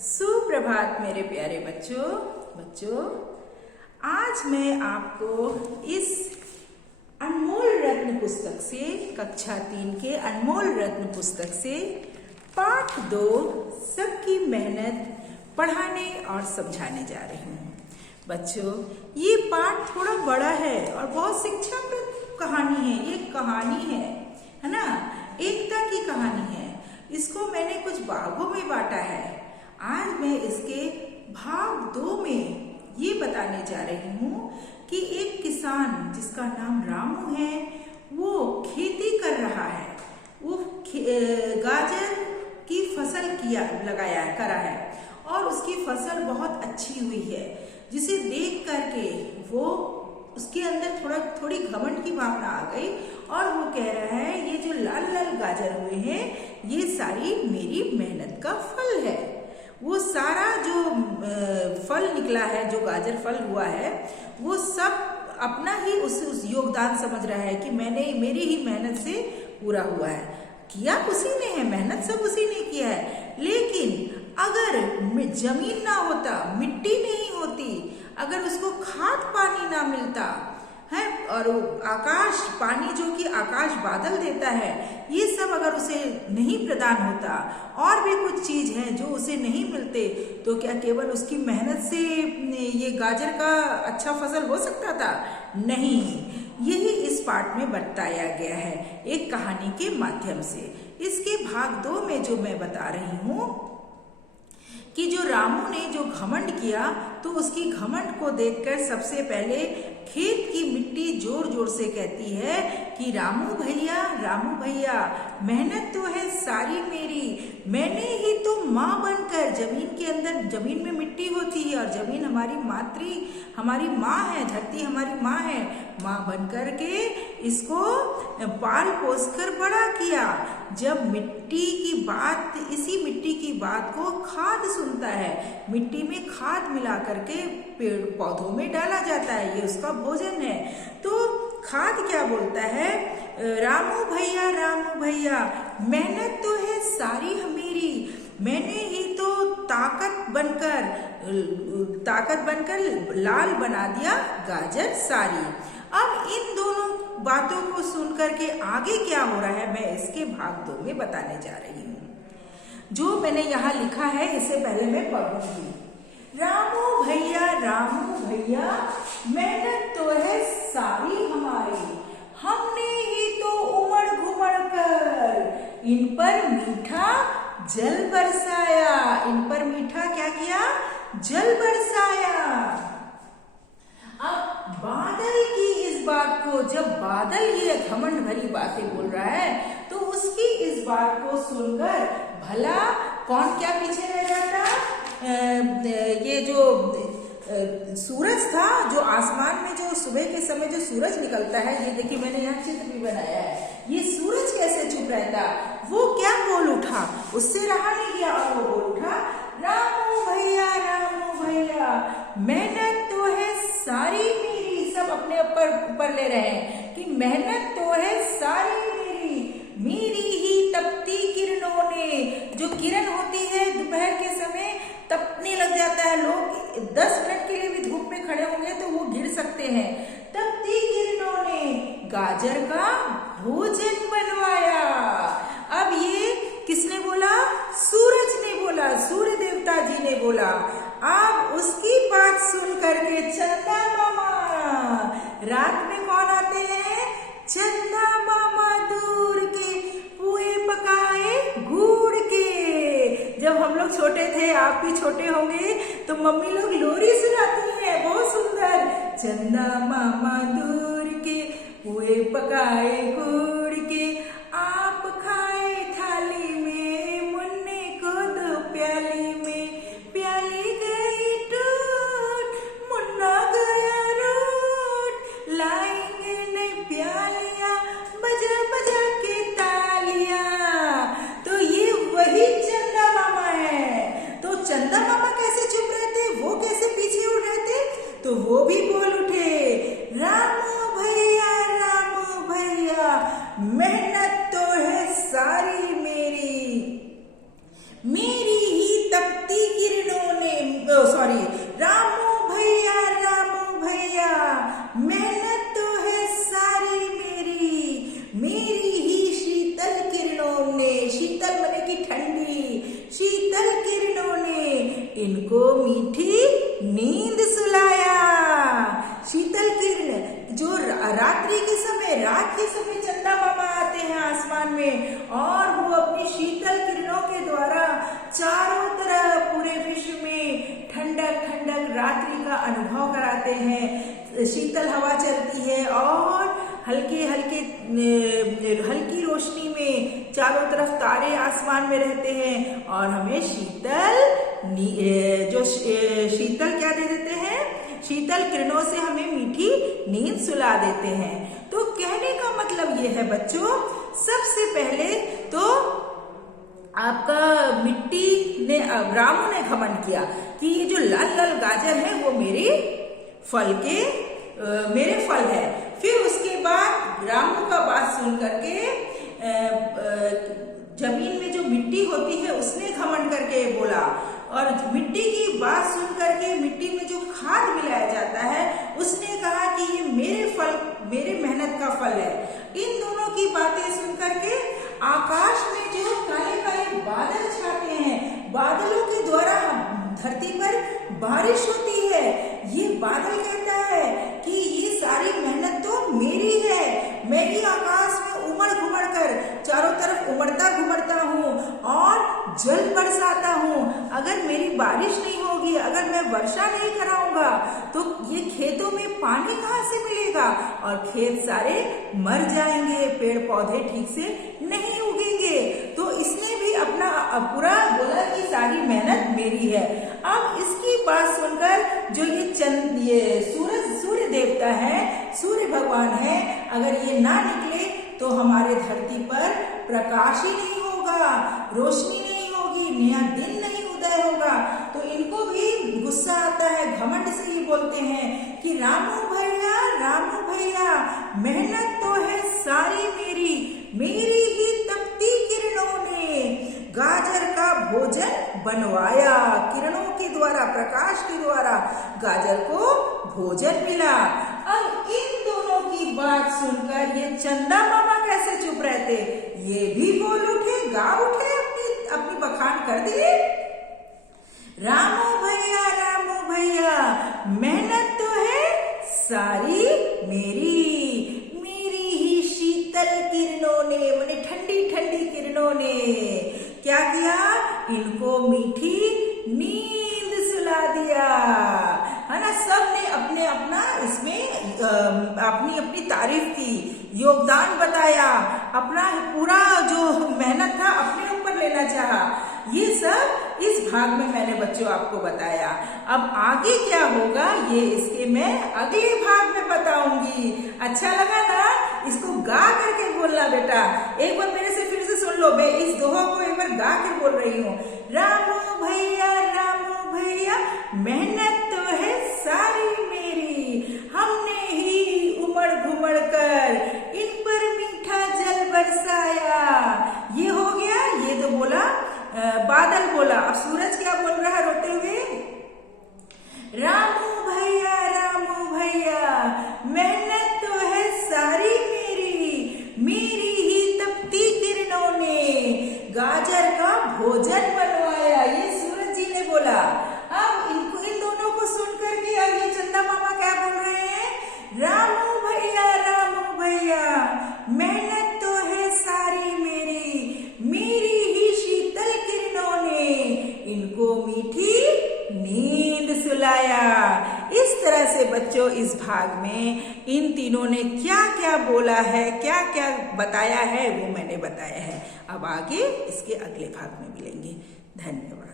सुप्रभात मेरे प्यारे बच्चों। आज मैं आपको इस अनमोल रत्न पुस्तक से कक्षा 3 के अनमोल रत्न पुस्तक से पाठ 2 सबकी मेहनत पढ़ाने और समझाने जा रही हूँ। बच्चों, ये पाठ थोड़ा बड़ा है और बहुत शिक्षाप्रद कहानी है। ये कहानी है ना, एकता की कहानी है। इसको मैंने कुछ भागों में बांटा है। आज मैं इसके भाग 2 में ये बताने जा रही हूँ कि एक किसान जिसका नाम रामू है, वो खेती कर रहा है। वो गाजर की फसल करा है और उसकी फसल बहुत अच्छी हुई है, जिसे देख करके वो उसके अंदर थोड़ी घमंड की भावना आ गई और वो कह रहा है, ये जो लाल लाल गाजर हुए हैं ये सारी मेरी मेहनत का फल है। वो सारा जो फल निकला है, जो गाजर फल हुआ है, वो सब अपना ही उस योगदान समझ रहा है कि मेरी ही मेहनत से पूरा हुआ है। किया उसी ने है, मेहनत सब उसी ने किया है। लेकिन अगर जमीन ना होता, मिट्टी नहीं होती, अगर उसको खाद पानी ना मिलता है और आकाश पानी जो कि आकाश बादल देता है, ये सब अगर उसे नहीं प्रदान होता और भी कुछ चीज है जो उसे नहीं मिलते, तो क्या केवल उसकी मेहनत से ये गाजर का अच्छा फसल हो सकता था? नहीं। यही इस पाठ में बताया गया है एक कहानी के माध्यम से। इसके भाग 2 में जो मैं बता रही हूँ कि जो रामू ने जो घमंड किया, तो उसकी घमंड को देखकर सबसे पहले खेत की मिट्टी जोर जोर से कहती है कि रामू भैया मेहनत तो है सारी मेरी। मैंने ही तो माँ बनकर, जमीन में मिट्टी होती है और जमीन हमारी माँ है, धरती हमारी माँ है। माँ बनकर के इसको पाल पोस कर बड़ा किया। जब इसी मिट्टी की बात को खाद सुनता है, मिट्टी में खाद मिला करके पेड़ पौधों में डाला जाता है, ये उसका भोजन है। तो खाद क्या बोलता है? रामू भैया मेहनत तो है सारी मेरी। मैंने ही तो ताकत बनकर लाल बना दिया गाजर सारी। अब इन दोनों बातों को सुनकर के आगे क्या हो रहा है, मैं इसके भाग 2 में बताने जा रही हूँ। जो मैंने यहाँ लिखा है, इससे पहले मैं पढ़ूंगी। रामू भैया मेहनत तो है सारी हमारी। हमने ही तो उमड़ घुमड़ कर इन पर मीठा जल बरसाया। इन पर मीठा क्या किया? जल बरसाया। अब बादल की इस बात को, जब बादल ये घमंड भरी बातें बोल रहा है, तो उसकी इस बात को सुनकर भला कौन क्या पीछे रह जाता? ये जो सूरज था, जो आसमान में जो सुबह के समय जो सूरज निकलता है, ये देखिए मैंने यहाँ चित्र भी बनाया है। ये सूरज कैसे चुप रहता? वो क्या बोल उठा, उससे रहा नहीं गया और वो बोल उठा, रामू भैया मेहनत तो है सारी मेरी। सब अपने ऊपर ले रहे हैं कि मेहनत तो है सारी मेरी ही तपती किरणों ने। जो किरण होती है दोपहर के समय, तपने लग जाता है। लोग 10 मिनट के लिए भी धूप में खड़े होंगे तो वो गिर सकते हैं। तपती किरणों ने गाजर का भोजन बनवाया। अब ये किसने बोला? सूरज ने बोला, सूर्य देवता जी ने बोला। अब उसकी बात सुन करके चंदा मामा, रात में कौन आते हैं? चंदा मामा दूर के पुए पकाए गुड़ के। जब हम लोग छोटे थे, आप भी छोटे होंगे, तो मम्मी लोग लोरी सुनाती है, बहुत सुंदर। चंदा मामा दूर के पुए पकाए गुड़ के, आप खाए थाली में, मुन्ने को 2 प्याली में। प्याली गई टूट, मुन्ना गया रूठ, लाएंगे नहीं प्यालियां, बजा बजा के तालियां। तो ये वही चंदा मामा है। तो चंदा मामा कैसे चुप रहते? वो कैसे पीछे उठ रहते? तो वो भी बोल उठे, रामू भैया इनको मीठी नींद सुलाया। शीतल किरण जो रात्रि के समय, रात के समय चंदा मामा आते हैं आसमान में और वो अपनी शीतल किरणों के द्वारा चारों तरफ पूरे विश्व में ठंडक ठंडक रात्रि का अनुभव कराते हैं। शीतल हवा चलती है और हल्की रोशनी में चारों तरफ तारे आसमान में रहते हैं और हमें शीतल क्या दे देते हैं, शीतल किरणों से हमें मीठी नींद सुला देते हैं। तो कहने का मतलब ये है बच्चों, सबसे पहले तो आपका मिट्टी ने, रामू ने घमंड किया कि ये जो लाल लाल गाजर है वो मेरे फल है। फिर उसके बाद रामू का बात सुन करके जमीन में जो मिट्टी होती है उसने घमंड करके बोला, और मिट्टी की बात सुन करके मिट्टी में जो खाद मिलाया जाता है उसने कहा कि ये मेरे मेहनत का फल है। इन दोनों की बातें सुन करके आकाश में जो काले काले बादल छाते हैं, बादलों के द्वारा धरती पर बारिश होती है। ये बादल कहता है कि ये सारी मेहनत तो मेरी है, मैं ही आकाश में उमड़ घुमड़ कर चारों तरफ उमड़ता घुमड़ता हूँ और जल बरसाता हूँ। अगर मेरी बारिश नहीं होगी, अगर मैं वर्षा नहीं कराऊंगा तो ये खेतों में पानी कहाँ से मिलेगा और खेत सारे मर जाएंगे, पेड़ पौधे ठीक से नहीं उगेंगे। तो इसने भी अपना पूरा बोला कि सारी मेहनत मेरी है। अब इसकी बात सुनकर जो ये सूर्य देवता है, सूर्य भगवान है, अगर ये ना निकले तो हमारे धरती पर प्रकाश ही नहीं होगा, रोशनी नहीं होगी, नया दिन नहीं उदय होगा। तो इनको भी गुस्सा आता है, घमंड से ये बोलते हैं कि रामू भैया मेहनत तो है सारी मेरी ही तपती किरणों ने गाजर का भोजन बनवाया। किरणों के द्वारा, प्रकाश के द्वारा गाजर को भोजन मिला। अब इन दोनों की बात सुनकर ये चंदा मामा कैसे चुप रहते, ये भी बोल उठे, गा उठे, अपनी बखान कर दिए। रामू भैया मेहनत तो है सारी मेरी ही शीतल किरणों ने, माने ठंडी ठंडी किरणों ने क्या किया, इनको मीठी नींद सुला दिया, है ना। सबने अपना इसमें अपनी तारीफ की, योगदान बताया, अपना पूरा जो मेहनत था अपने ऊपर लेना चाहा। ये सब इस भाग में मैंने बच्चों आपको बताया। अब आगे क्या होगा ये इसके मैं अगले भाग में बताऊंगी। अच्छा लगा ना? इसको गा करके बोलना बेटा। एक बार मेरे से फिर से सुन लो, मैं इस दोहा को एक बार गा कर बोल रही हूँ। रामू भैया मेहनत तो है सारी मेरी, हमने ही उमड़ घुमड़ कर इन पर मीठा जल बरसाया। ये हो गया, ये तो बोला बादल बोला। अब सूरज क्या बोल रहा है रोते हुए, रामू भैया मेहनत तो है सारी मेरी ही तपती किरणों ने गाजर का भोजन बनवाया। ये सूरज जी ने बोला। अब इन दोनों को सुनकर के अब ये चंदा मामा क्या बोल रहे हैं, रामू भैया मेहनत तो है सारी मेरी ही शीतल किरणों ने इनको मीठी नींद सुलाया। इस तरह से बच्चों इस भाग में इन तीनों ने क्या क्या बोला है, क्या क्या बताया है, वो मैंने बताया है। अब आगे इसके अगले भाग में मिलेंगे। धन्यवाद।